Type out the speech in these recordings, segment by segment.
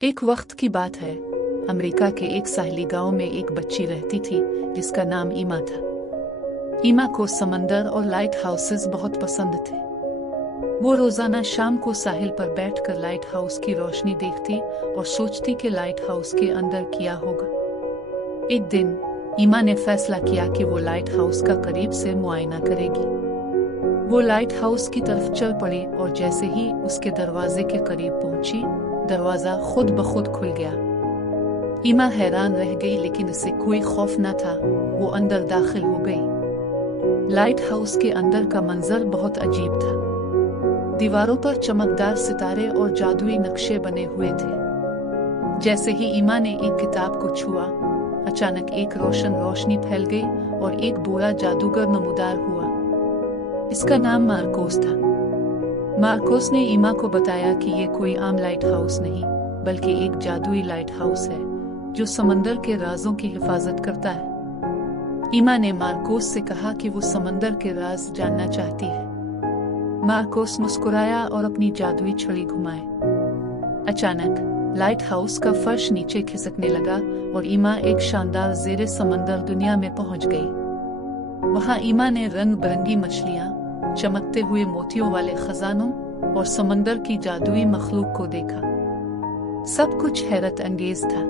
एक वक्त की बात है, अमेरिका के एक साहिली गांव में एक बच्ची रहती थी जिसका नाम ईमा था। ईमा को समंदर और लाइट हाउसेस बहुत पसंद थे। वो रोजाना शाम को साहिल पर बैठकर लाइट हाउस की रोशनी देखती और सोचती कि लाइट हाउस के अंदर क्या होगा। एक दिन ईमा ने फैसला किया कि वो लाइट हाउस का करीब से मुआयना करेगी। वो लाइट हाउस की तरफ चल पड़ी और जैसे ही उसके दरवाजे के करीब पहुंची, दरवाजा खुद ब खुद खुल गया। ईमा हैरान रह गई, लेकिन इसे कोई खौफ न था। वो अंदर दाखिल हो गई। लाइट हाउस के अंदर का मंजर बहुत अजीब था। दीवारों पर चमकदार सितारे और जादुई नक्शे बने हुए थे। जैसे ही ईमा ने एक किताब को छुआ, अचानक एक रोशनी फैल गई और एक बूढ़ा जादूगर नमूदार हुआ। इसका नाम मार्कोस था। मार्कोस ने ईमा को बताया कि ये कोई आम लाइट हाउस नहीं, बल्कि एक जादुई लाइट हाउस है जो समंदर के राजों की हिफाजत करता है। ईमा ने मार्कोस से कहा कि वो समंदर के राज जानना चाहती है। मार्कोस मुस्कुराया और अपनी जादुई छड़ी घुमाए। अचानक लाइट हाउस का फर्श नीचे खिसकने लगा और ईमा एक शानदार ज़ेरे समंदर दुनिया में पहुंच गई। वहां ईमा ने रंग बिरंगी मछलियां, चमकते हुए मोतियों वाले खजानों और समंदर की जादुई मखलूक को देखा। सब कुछ हैरत अंगेज था।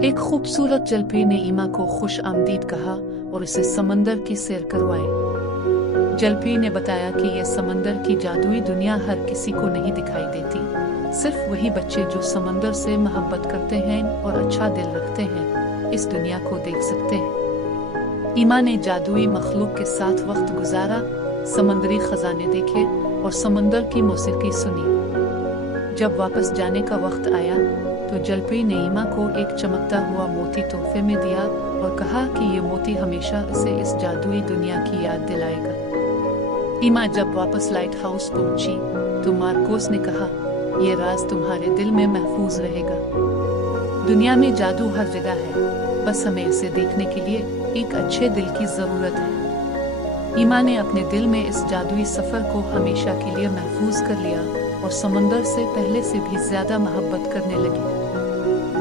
एक खूबसूरत जलपरी ने ईमा को खुश आमदीद कहा और उसे समंदर की सैर करवाए। जलपरी ने बताया कि यह समंदर की जादुई दुनिया हर किसी को नहीं दिखाई देती। सिर्फ वही बच्चे जो समंदर से मोहब्बत करते हैं और अच्छा दिल रखते हैं, इस दुनिया को देख सकते हैं। ईमा ने जादुई मखलूक के साथ वक्त गुजारा, समंदरी खजाने देखे और समंदर की मौसीकी सुनी। जब वापस जाने का वक्त आया तो जलपरी ने ईमा को एक चमकता हुआ मोती तोहफे में दिया और कहा कि ये मोती हमेशा इसे इस जादुई दुनिया की याद दिलाएगा। ईमा जब वापस लाइट हाउस पहुंची तो मार्कोस ने कहा, ये राज तुम्हारे दिल में महफूज रहेगा। दुनिया में जादू हर जगह है, बस हमें इसे देखने के लिए एक अच्छे दिल की जरूरत है। ईमा ने अपने दिल में इस जादुई सफर को हमेशा के लिए महफूज कर लिया और समंदर से पहले से भी ज्यादा मोहब्बत करने लगी।